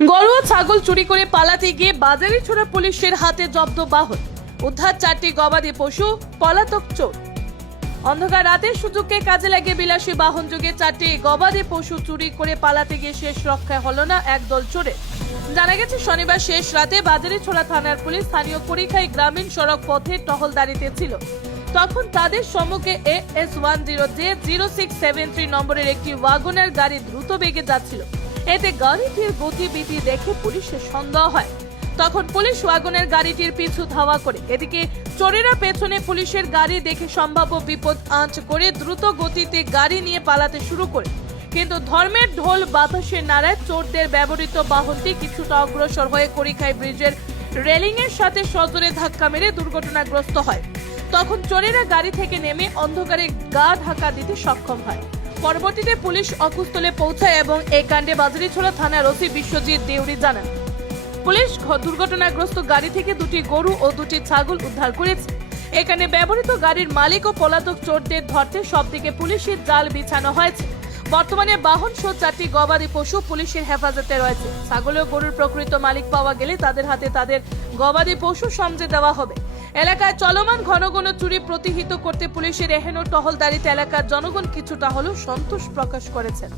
গরু ও ছাগল চুরি করে পালাতে গিয়ে বাজারে ছোড়া পুলিশের হাতে জব্দ বাহন, উদ্ধার 4টি গবাদি পশু, পলাতক চোর। অন্ধকার রাতের সুযোগকে কাজে লাগিয়ে বিলাসী বাহন যোগে 4টি গবাদি পশু চুরি করে পালাতে গিয়ে শেষ রক্ষা হলো না একদল চোরের। জানা গেছে শনিবার শেষ রাতে বাজারিছড়া থানার পুলিশ স্থানীয় কুড়িখাই গ্রামীণ সড়ক পথে টহলদারিতে ছিল। তখন তাদের সম্মুখে AS10J0673 নম্বরের একটি ওয়াগনের গাড়ি দ্রুত বেগে যাচ্ছিল। এতে গাড়িটির গতিবিধি দেখে পুলিশের সন্দেহ হয়। তখন পুলিশ ওয়াগনের গাড়িটির পিছু ধাওয়া করে। এদিকে চোরেরা পেছনে পুলিশের গাড়ি দেখে সম্ভাব্য বিপদ আঁচ করে দ্রুত গতিতে গাড়ি নিয়ে পালাতে শুরু করে। কিন্তু ধর্মের ঢোল বাতাসের নাড়ায় চোরদের ব্যবহৃত বাহনটি কিছুটা অগ্রসর হয়ে কুড়িখাই ব্রিজের রেলিং এর সাথে সজোরে ধাক্কা মেরে দুর্ঘটনাগ্রস্ত হয়। তখন চোরেরা গাড়ি থেকে নেমে অন্ধকারে গা ঢাকা দিতে সক্ষম হয়। পরবর্তীতে পুলিশ অকুস্থলে পৌঁছায় এবং এই কাণ্ডে বাজারিছড়া থানার ওসি বিশ্বজিৎ দেউরি জানান, পুলিশ দুর্ঘটনাগ্রস্ত গাড়ি থেকে 2টি গরু ও 2টি ছাগল উদ্ধার করেছে। এখানে ব্যবহৃত গাড়ির মালিক ও পলাতক চোরদের ধরতে সবদিকে পুলিশের জাল বিছানো হয়েছে। বর্তমানে বাহন সহ 4টি গবাদি পশু পুলিশের হেফাজতে রয়েছে। ছাগল ও গরুর প্রকৃত মালিক পাওয়া গেলে তাদের হাতে তাদের গবাদি পশু সমঝে দেওয়া হবে। এলাকায় চলমান ঘন ঘন চুরি প্রতিহত করতে পুলিশের এহেন টহলদারিতে এলাকার জনগণ কিছুটা হলেও সন্তোষ প্রকাশ করেছেন।